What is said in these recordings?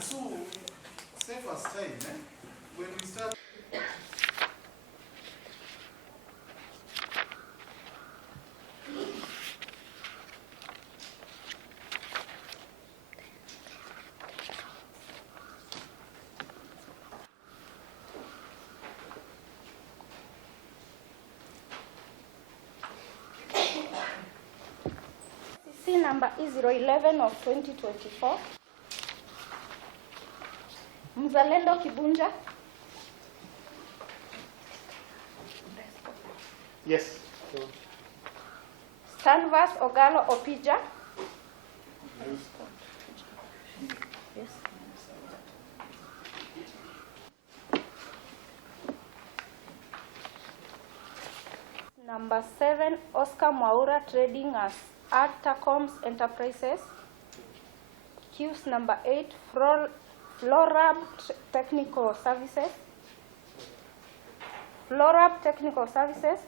So, save us time, when we start. Number E011 of 2024. Mzalendo Kibunja. Yes. Canvas Ogalo Opija. Yes. Number 7, Oscar Mwaura trading as Artacoms Enterprises. Accused number 8, Florab Technical Services. Florab Technical Services.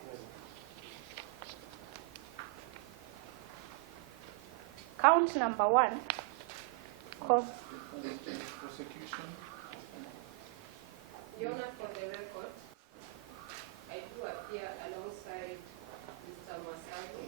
Count number 1. Prosecution. Your Honor, for the record, I do appear alongside Mr. Masado.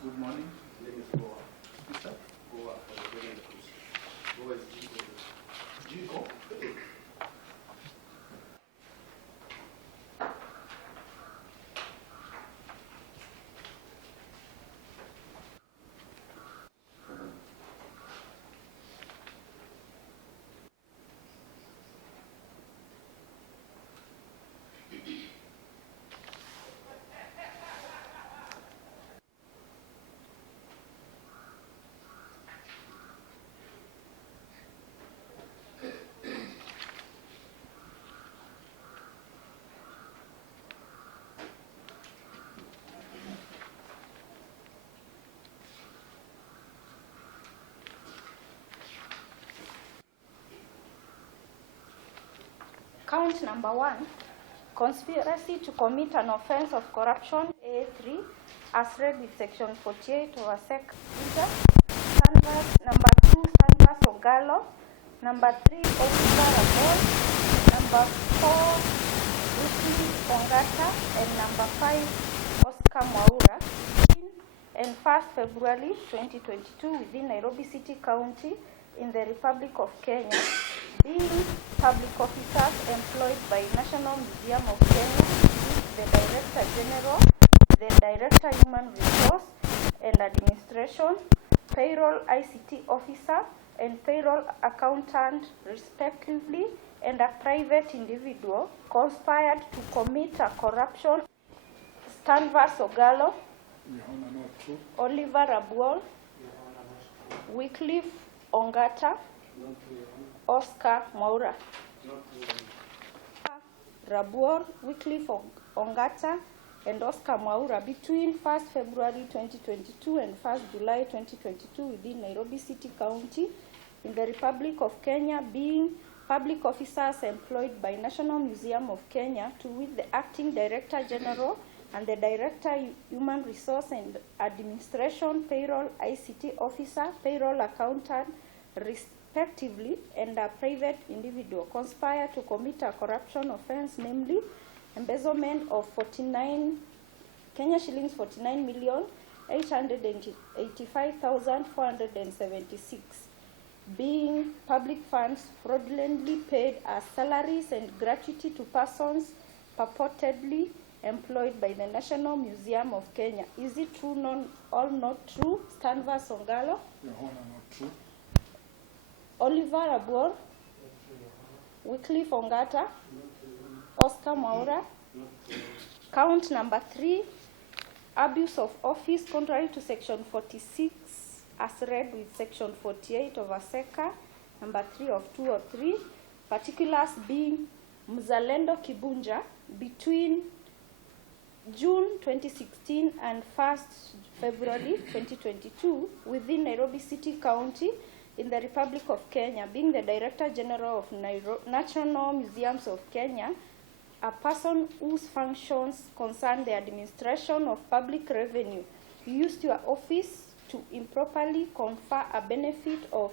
Good morning. Let me go up. Mr. Go up. Go as Jigo. Jigo. Count number 1, conspiracy to commit an offense of corruption, A3, as read with section 48 of a sec. Canvas number 2, Canvas Ogalo. Number 3, Officer Abol. Number 4, Rusi Ongata. And number 5, Oscar Mwaura. And 1st February 2022 within Nairobi City County in the Republic of Kenya, being public officers employed by National Museum of Kenya, the Director General, the Director Human Resource and Administration, Payroll ICT Officer, and Payroll Accountant, respectively, and a private individual conspired to commit a corruption. Canvas Ogalo, Oliver Abuol, Wycliffe Ongata, Oscar Mwaura. Rabuor, Wycliffe Ongata, and Oscar Mwaura between 1st February 2022 and 1st July 2022 within Nairobi City County in the Republic of Kenya, being public officers employed by National Museum of Kenya to with the Acting Director General and the Director Human Resource and Administration, Payroll ICT Officer, Payroll Accountant, respectively, and a private individual conspire to commit a corruption offense, namely embezzlement of 49 Kenya shillings 49,885,476, being public funds fraudulently paid as salaries and gratuity to persons purportedly employed by the National Museum of Kenya. Is it true, all not true? Canvas Ongalo. Your Honor, not true. Oliver Abuor, Wycliffe Ongata, Oscar Mwaura. Count number 3, abuse of office contrary to section 46 as read with section 48 of ASECA, number 3 of 2 or 3, particulars being Mzalendo Kibunja between June 2016 and 1st February 2022 within Nairobi City County in the Republic of Kenya, being the Director General of National Museums of Kenya, a person whose functions concern the administration of public revenue. You used your office to improperly confer a benefit of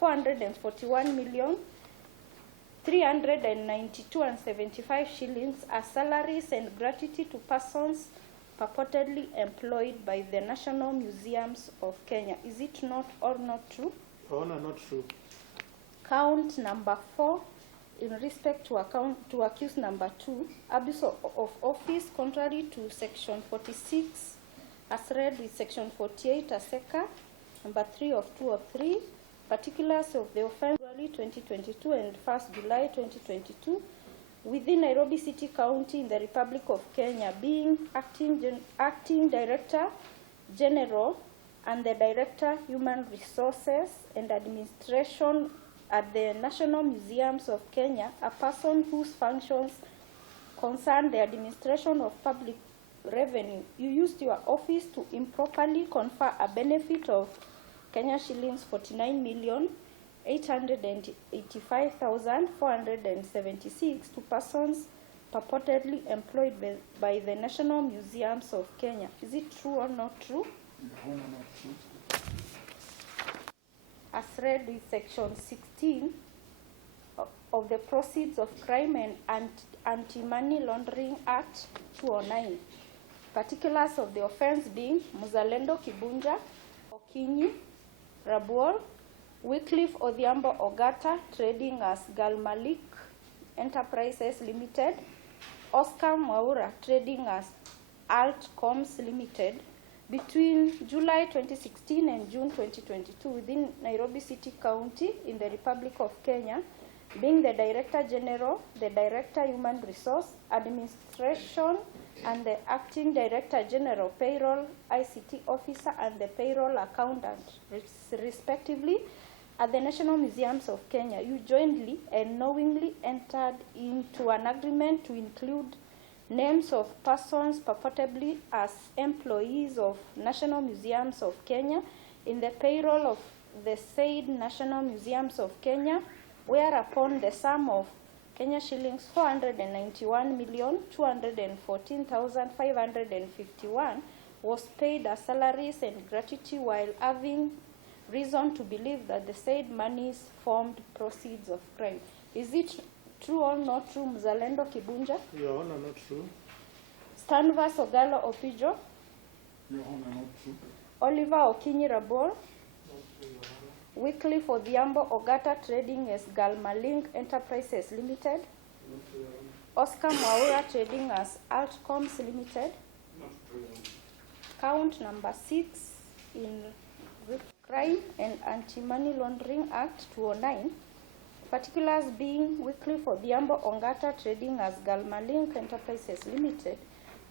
441,392.75 shillings as salaries and gratuity to persons purportedly employed by the National Museums of Kenya. Is it not or not true? Your Honor, not true. Count number 4, in respect to accused number 2, abuse of office contrary to section 46, as read with section 48, ASECA, number 3 of 2 of 3, particulars of the offense, February 2022 and 1st July 2022, within Nairobi City County in the Republic of Kenya, being acting Director General and the Director Human Resources and Administration at the National Museums of Kenya, a person whose functions concern the administration of public revenue. You used your office to improperly confer a benefit of Kenya shillings 49,885,476 to persons purportedly employed by the National Museums of Kenya. Is it true or not true? Your Honor, not true. As read with section 16 of the Proceeds of Crime and Anti-Money Laundering Act 2009. Particulars of the offense being Mzalendo Kibunja, Ofkenya, Rabuol, Wycliffe Odhiambo Ogata, trading as Galmalik Enterprises Limited, Oscar Mwaura, trading as Altcoms Limited, between July 2016 and June 2022 within Nairobi City County in the Republic of Kenya, being the Director General, the Director Human Resource Administration, and the Acting Director General Payroll ICT Officer and the Payroll Accountant, respectively, at the National Museums of Kenya. You jointly and knowingly entered into an agreement to include names of persons purportedly as employees of National Museums of Kenya in the payroll of the said National Museums of Kenya, whereupon the sum of Kenya shillings 491,214,551 was paid as salaries and gratuity, while having reason to believe that the said monies formed proceeds of crime. Is it true or not true, Mzalendo Kibunja? Your Honor, not true. Stanvas Ogalo Opijo, Your Honor, not true. Oliver Okinyi Rabor, Wycliffe Odhiambo Ogata, trading as Galmalink Enterprises Limited, Oscar Mwaura, trading as Altcoms Limited. Count number 6 in Crime and Anti-Money Laundering Act 2009. Particulars being Wycliffe Odhiambo Ogata, trading as Galmalink Enterprises Limited,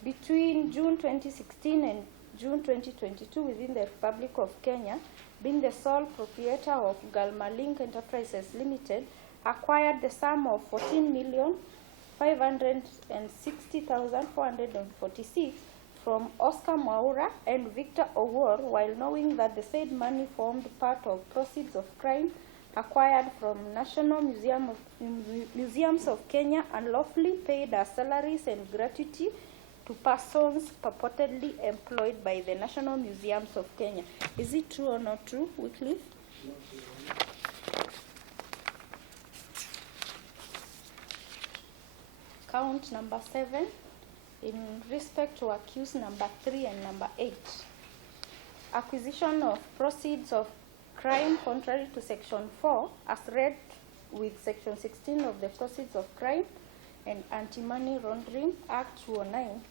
between June 2016 and June 2022 within the Republic of Kenya, being the sole proprietor of Galmalink Enterprises Limited, acquired the sum of 14,560,446 from Oscar Mwaura and Victor Owor, while knowing that the said money formed part of proceeds of crime acquired from National Museums of Kenya and lawfully paid as salaries and gratuity to persons purportedly employed by the National Museums of Kenya. Is it true or not true, Wycliffe? Count number 7 in respect to accused number 3 and number 8. Acquisition of proceeds of crime contrary to section 4 as read with section 16 of the Proceeds of Crime and Anti-Money Laundering Act 2009.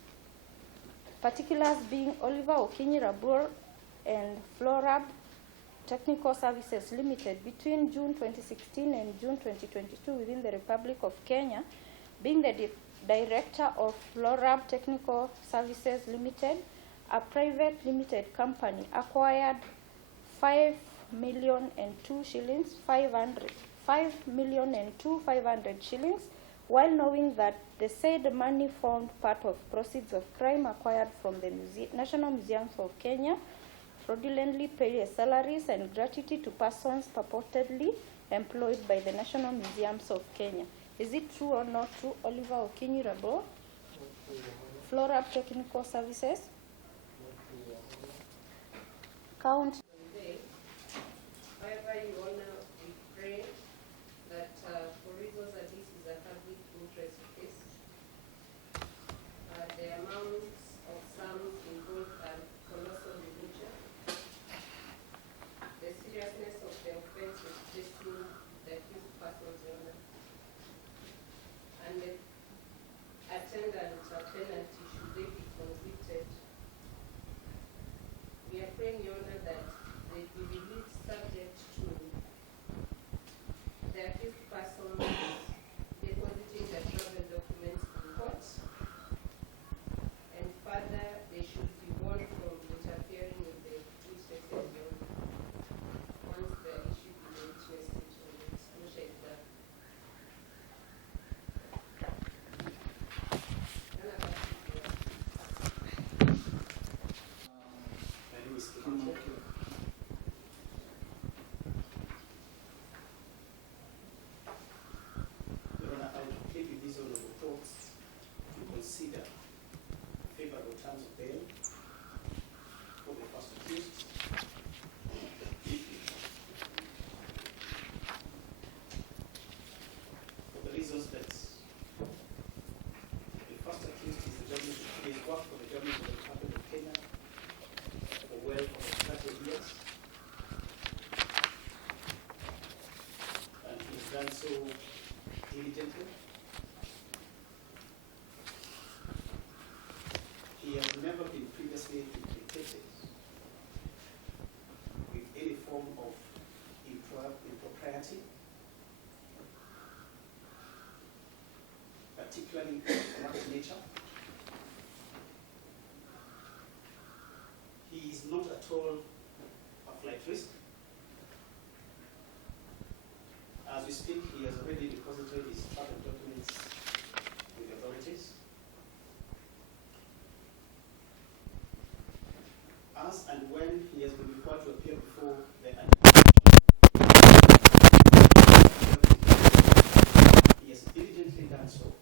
Particulars being Oliver Okinyi Rabur and Florab Technical Services Limited between June 2016 and June 2022 within the Republic of Kenya, being the Director of Florab Technical Services Limited, a private limited company, acquired 5,002,500 shillings while knowing that the said money formed part of proceeds of crime acquired from the National Museums of Kenya, fraudulently paid salaries and gratuity to persons purportedly employed by the National Museums of Kenya. Is it true or not true, Oliver Okinyi Rabo? Flora Technical Services. Count. However, Your Honor, we pray that for reasons that this is a public interest case, the amounts of sums involved are colossal in nature. The seriousness of the offense is placing the accused person's honor, and the attendant penalty should they be convicted. We are praying, Your Honor, that they be released subject to the accused person depositing their travel documents in court, and further, they should be warned from interfering with the witnesses, Your Honor, once the issue with the witnesses on the disclosure is done. My name is Kibunja. Your Honor, I would plead with these honorable courts to consider favorable terms of bail for the first accused. For the reasons that the first accused is the government, he has worked for the government of the Republic of Kenya for well over 30 years. And he's done so diligently. He has never been previously implicated with any form of impropriety, particularly of corrupt nature. He is not at all a flight risk. As we speak, he has already deposited his travel documents with the authorities. As and when he has been required to appear before the he has diligently done so.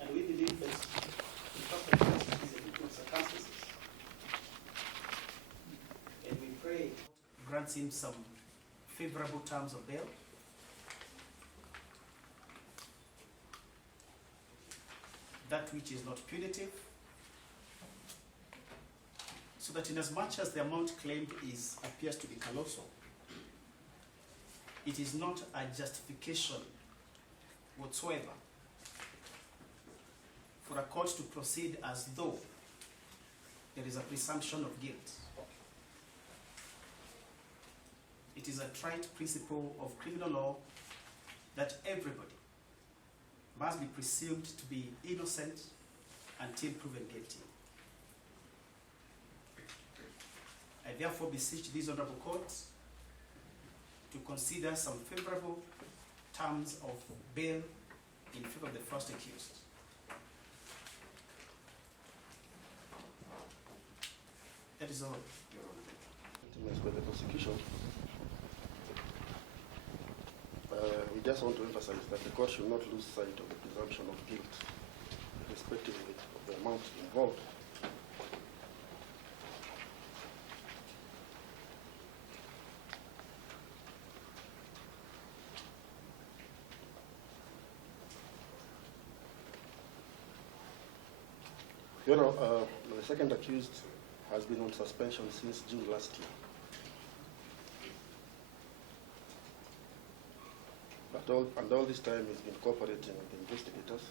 And we believe that because of these difficult circumstances, and we pray grants him some favorable terms of bail. That which is not punitive, so that inasmuch as the amount claimed appears to be colossal, it is not a justification whatsoever for a court to proceed as though there is a presumption of guilt. It is a trite principle of criminal law that everybody must be presumed to be innocent until proven guilty. I therefore beseech these honorable courts to consider some favorable terms of bail in favor of the first accused. That is all, Your Honor. By the prosecution, we just want to emphasize that the court should not lose sight of the presumption of guilt, irrespective of the amount involved. You know, the second accused has been on suspension since June last year. But all this time he's been cooperating with the investigators.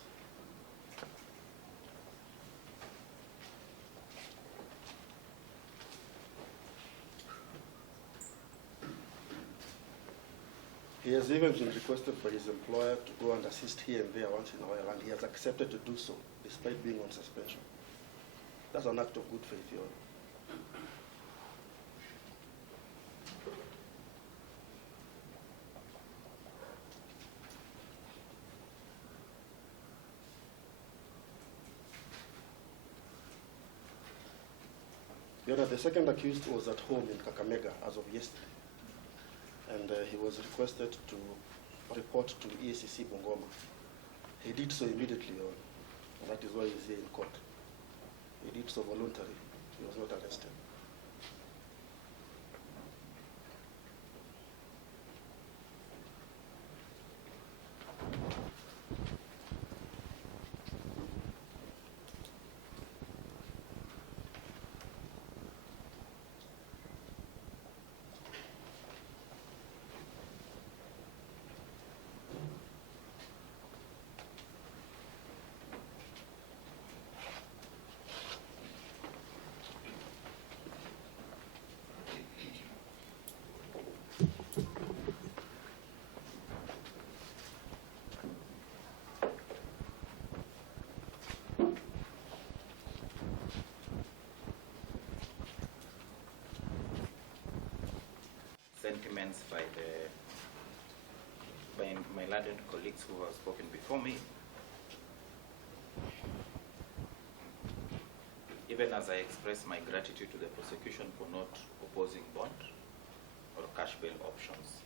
He has even been requested by his employer to go and assist here and there once in a while, and he has accepted to do so, despite being on suspension. That's an act of good faith, Your Honor. Your Honor, the second accused was at home in Kakamega as of yesterday, and he was requested to report to EACC Bungoma. He did so immediately, Your Honor, and that is why he's here in court. He did so voluntarily. He was not arrested. Sentiments by my learned colleagues who have spoken before me. Even as I express my gratitude to the prosecution for not opposing bond or cash bail options.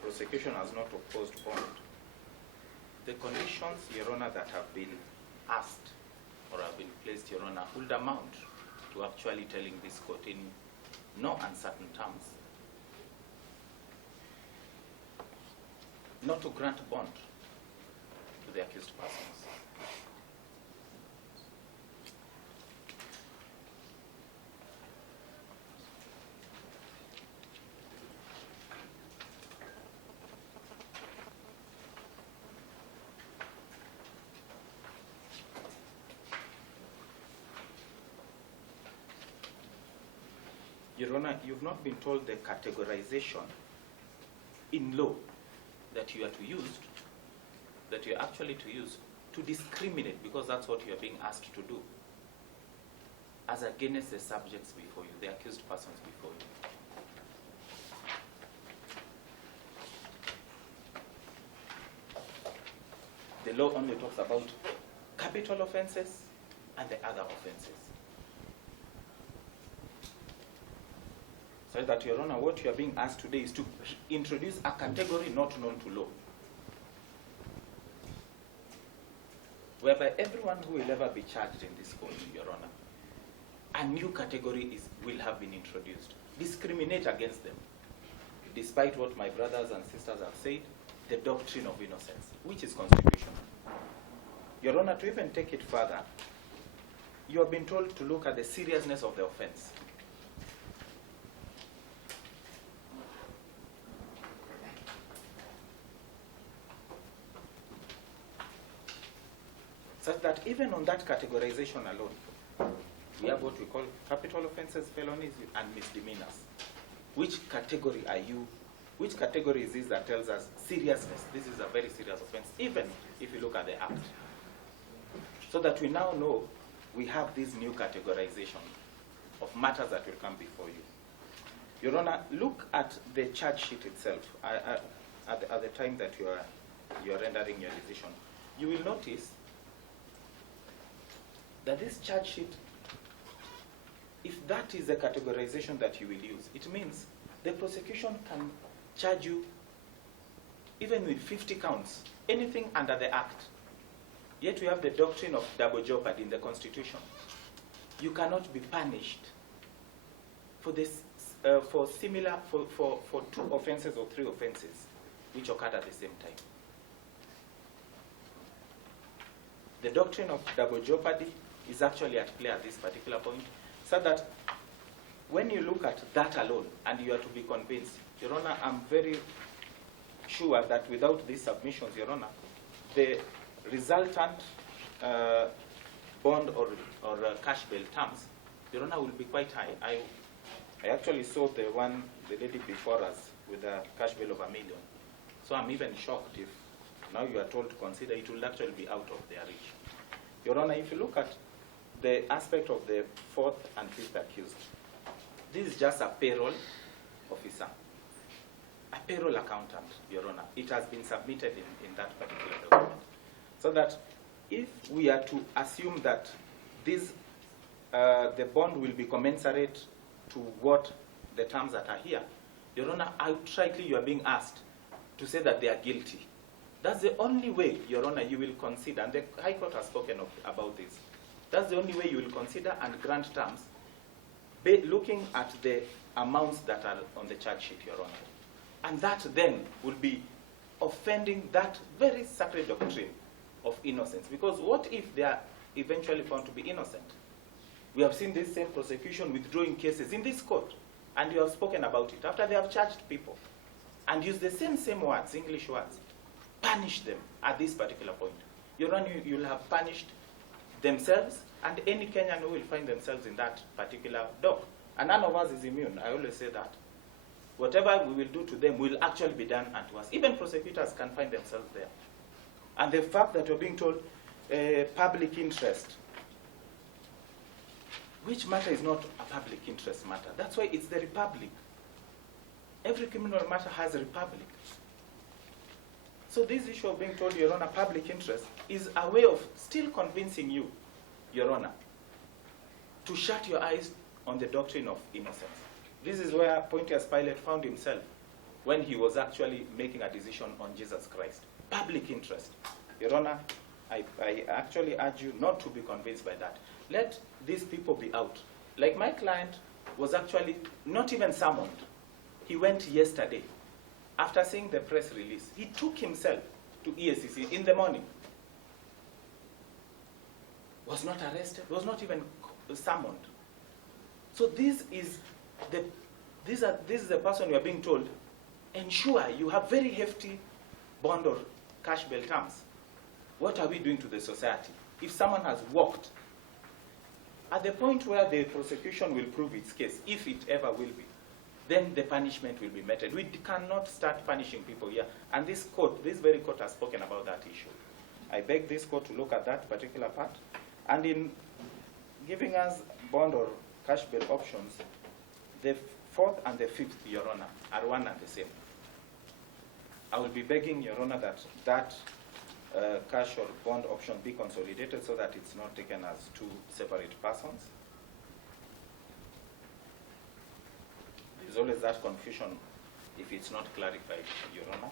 Prosecution has not opposed bond. The conditions, Your Honor, that have been asked or have been placed, Your Honor, would amount to actually telling this court in no uncertain terms not to grant bond to the accused persons. Your Honor, you've not been told the categorization in law that you are to use, that you're actually to use to discriminate, because that's what you're being asked to do, as against the subjects before you, the accused persons before you. The law only talks about capital offenses and the other offenses. So that, Your Honor, what you are being asked today is to introduce a category not known to law, whereby everyone who will ever be charged in this court, Your Honor, a new category will have been introduced. Discriminate against them, despite what my brothers and sisters have said, the doctrine of innocence, which is constitutional. Your Honor, to even take it further, you have been told to look at the seriousness of the offense. Such that even on that categorization alone, we have what we call capital offenses, felonies, and misdemeanors. Which category are you? Which category is this that tells us seriousness? This is a very serious offense, even if you look at the act. So that we now know we have this new categorization of matters that will come before you. Your Honor, look at the charge sheet itself at the time that you are rendering your decision. You will notice that this charge sheet, if that is the categorization that you will use, it means the prosecution can charge you even with 50 counts, anything under the Act. Yet we have the doctrine of double jeopardy in the Constitution. You cannot be punished for this, for two offenses or three offenses which occurred at the same time. the doctrine of double jeopardy is actually at play at this particular point, so that when you look at that alone and you are to be convinced, Your Honor, I'm very sure that without these submissions, Your Honor, the resultant bond or cash bail terms, Your Honor, will be quite high. I actually saw the lady before us with a cash bail of $1 million. So I'm even shocked if now you are told to consider it will actually be out of their reach. Your Honor, if you look at the aspect of the fourth and fifth accused, this is just a payroll officer, a payroll accountant, Your Honor. It has been submitted in that particular document. So that if we are to assume that this, the bond will be commensurate to what the terms that are here, Your Honor, outrightly you are being asked to say that they are guilty. That's the only way, Your Honor, you will consider, and the High Court has spoken about this. That's the only way you will consider and grant terms, looking at the amounts that are on the charge sheet, Your Honor. And that then will be offending that very sacred doctrine of innocence. Because what if they are eventually found to be innocent? We have seen this same prosecution withdrawing cases in this court, and you have spoken about it, after they have charged people, and used the same words, English words, punish them at this particular point. Your Honor, you'll have punished themselves and any Kenyan who will find themselves in that particular dock. And none of us is immune. I always say that. Whatever we will do to them will actually be done unto us. Even prosecutors can find themselves there. And the fact that you're being told public interest, which matter is not a public interest matter? That's why it's the republic. Every criminal matter has a republic. So this issue of being told, Your Honor, public interest is a way of still convincing you, Your Honor, to shut your eyes on the doctrine of innocence. This is where Pontius Pilate found himself when he was actually making a decision on Jesus Christ. Public interest. Your Honor, I actually urge you not to be convinced by that. Let these people be out. Like my client was actually not even summoned. He went yesterday. After seeing the press release, he took himself to EACC in the morning. Was not arrested, was not even summoned. So this is the person you are being told, ensure you have very hefty bond or cash bail terms. What are we doing to the society? If someone has walked, at the point where the prosecution will prove its case, if it ever will be, then the punishment will be meted. We cannot start punishing people here. And this court, this very court has spoken about that issue. I beg this court to look at that particular part. And in giving us bond or cash bail options, the fourth and the fifth, Your Honor, are one and the same. I will be begging, Your Honor, that cash or bond option be consolidated so that it's not taken as two separate persons. There's always that confusion if it's not clarified, Your Honor.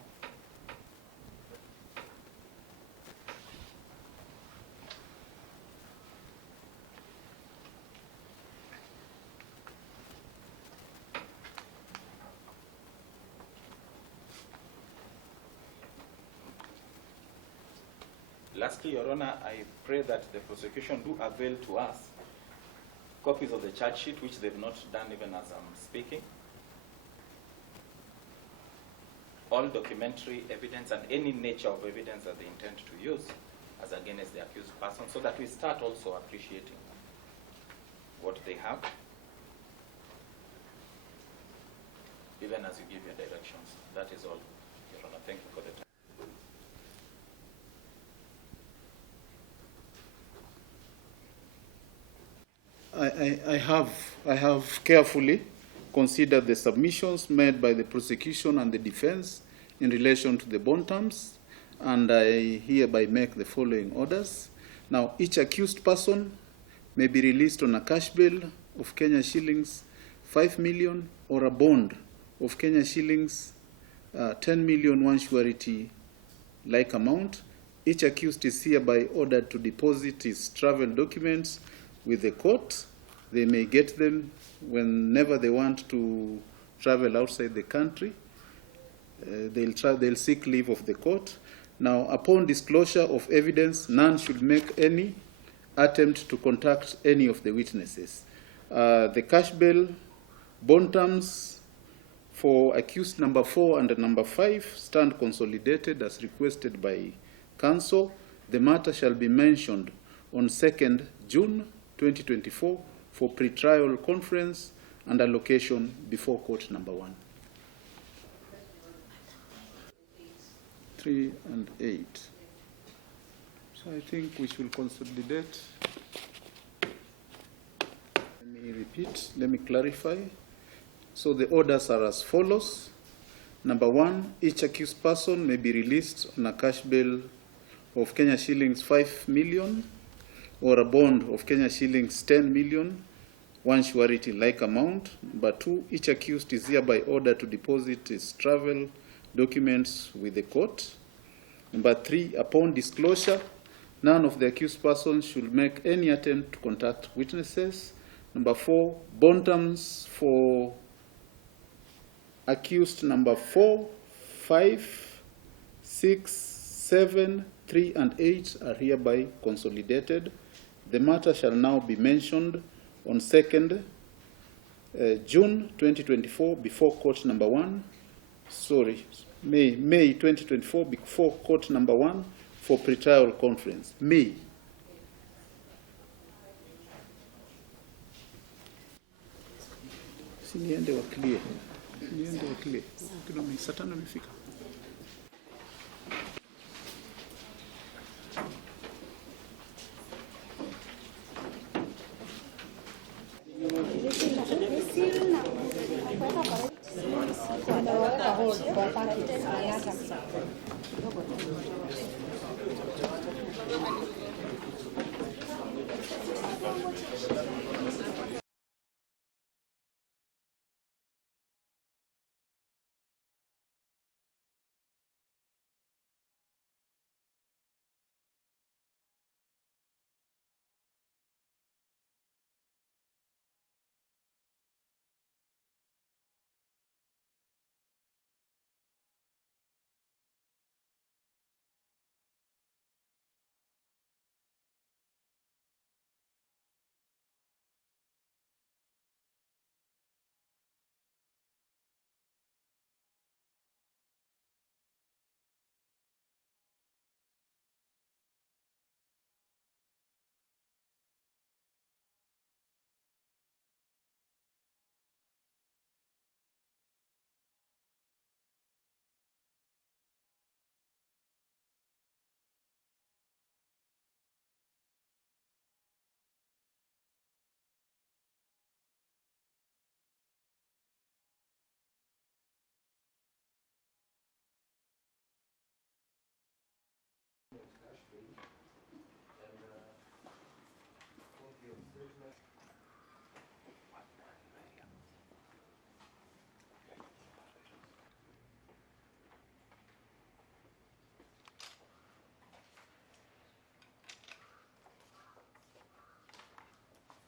Lastly, Your Honor, I pray that the prosecution do avail to us copies of the charge sheet, which they've not done even as I'm speaking. All documentary evidence and any nature of evidence that they intend to use as against the accused person, so that we start also appreciating what they have, even as you give your directions. That is all, Your Honor. Thank you for the time. I have carefully considered the submissions made by the prosecution and the defense in relation to the bond terms, and I hereby make the following orders. Now, each accused person may be released on a cash bail of Kenya shillings 5 million or a bond of Kenya shillings 10 million, one surety like amount. Each accused is hereby ordered to deposit his travel documents with the court. They may get them whenever they want to travel outside the country. They'll seek leave of the court. Now, upon disclosure of evidence, none should make any attempt to contact any of the witnesses. The cash bail bond terms for accused number 4 and number 5 stand consolidated as requested by counsel. The matter shall be mentioned on 2nd June 2024 for pre-trial conference and allocation before court number 1. 3 and 8. So I think we should consolidate. Let me repeat, let me clarify. So the orders are as follows. Number 1, each accused person may be released on a cash bail of Kenya shillings 5 million or a bond of Kenya shillings 10 million, one surety like amount. Number 2, each accused is hereby ordered to deposit his travel documents with the court. Number 3, upon disclosure, none of the accused persons should make any attempt to contact witnesses. Number 4, bond terms for accused number 4, 5, 6, 7, 3, and 8 are hereby consolidated. The matter shall now be mentioned on 2nd June 2024 before court number 1. May 2024 before court number 1 for pretrial conference. May. Niende wa clear. Niende wa clear. Kuna satana mifika.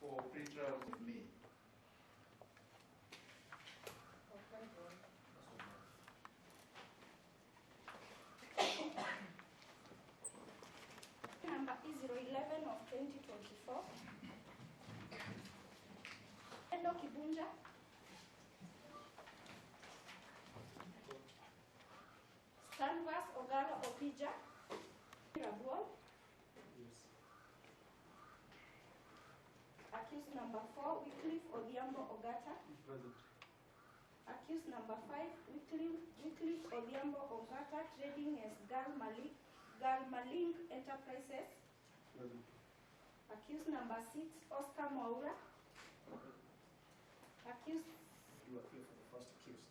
For pretrial with me. Number E011 of 2024. Mzalendo Kibunja. Canvas Ogara Opija. Rabuol. Accused number 4, Wycliffe Odhiambo Ogata. Present. Accused number 5, Wycliffe Odhiambo Ogata, trading as Galmaling Enterprises. Present. Accused number 6, Oscar Maura. Accused. You appear for the first accused.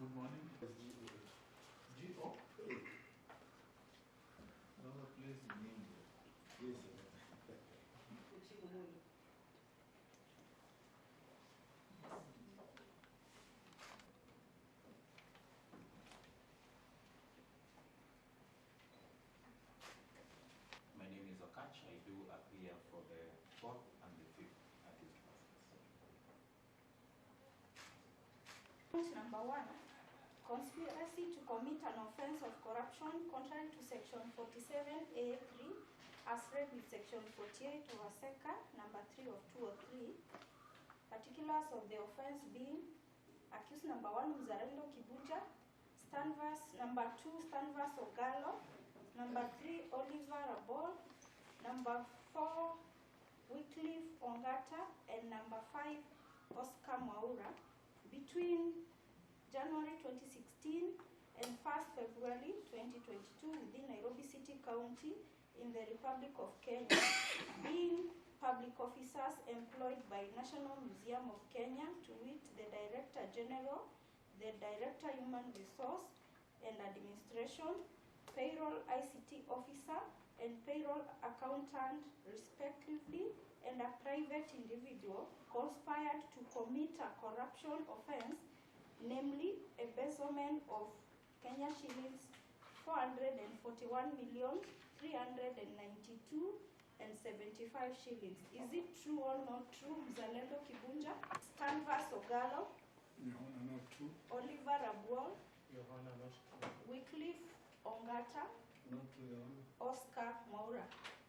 Good morning. G.O. Another place in India. Yes, sir. My name is Okach. I do appear for the 4th and the 5th accused persons. Point number 1, conspiracy to commit an offense of corruption contrary to section 47A3 as read with section 48 of ASECA number 3 of 203. Particulars of the offense being accused number 1, Mzalendo Kibunja, Stanvas number 2, Stanvas Ogalo, number 3, Oliver Abol, number 4, Wycliffe Ongata, and number 5, Oscar Mwaura, between January 2016 and 1st February 2022 within Nairobi City County in the Republic of Kenya, being public officers employed by National Museum of Kenya, to wit the Director General, the Director Human Resource and Administration, Payroll ICT Officer, and Payroll Accountant respectively, and a private individual conspired to commit a corruption offense, namely embezzlement of Kenya shillings 441,392,75 shillings. Is it true or not true? Mzalendo Kibunja, Stanvas Ogalo, Your Honor, not true. Oliver Abwal, Your Honor, not true. Wycliffe Ongata, Not true, Your Honor. Oscar Mwaura.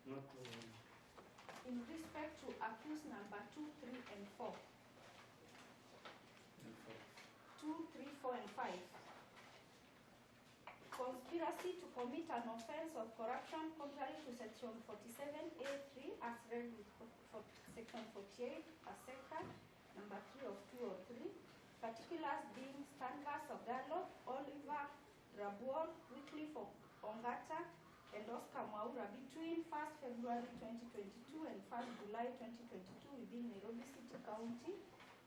Not true, Your Honor. In respect to accused number 2, 3, and 4. 2, 3, 4, and 5. Conspiracy to commit an offense of corruption contrary to section 47A3 as read with section 48 ASECA number 3 of 203. Particulars being Stanvas Ogalo, Oliver Rabuol, Wycliffe Ongata, and Oscar Mwaura between 1st February 2022 and 1st July 2022 within Nairobi City County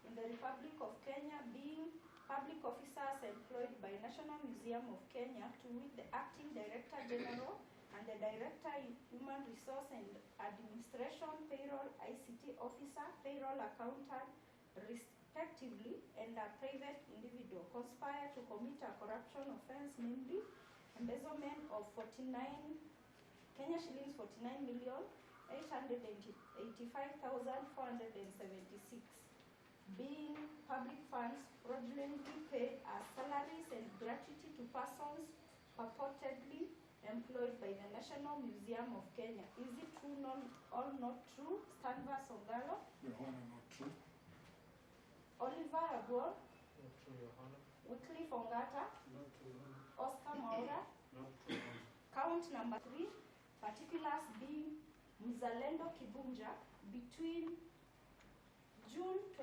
in the Republic of Kenya, being public officers employed by National Museum of Kenya, to wit the Acting Director General and the Director Human Resource and Administration, Payroll ICT Officer, Payroll Accountant respectively, and a private individual conspire to commit a corruption offense, namely embezzlement of Kenya shillings 49,885,476, being public funds fraudulently paid as salaries and gratuity to persons purportedly employed by the National Museum of Kenya. Is it true or not true? Stanvas Ogalo, Your Honor, not true. Oliver Abol, Not true, Your Honor. Wycliffe Ongata, Not true, Your Honor. Oscar Mwaura. Not true, Your Honor. Count number 3, particulars being Mzalendo Kibunja between June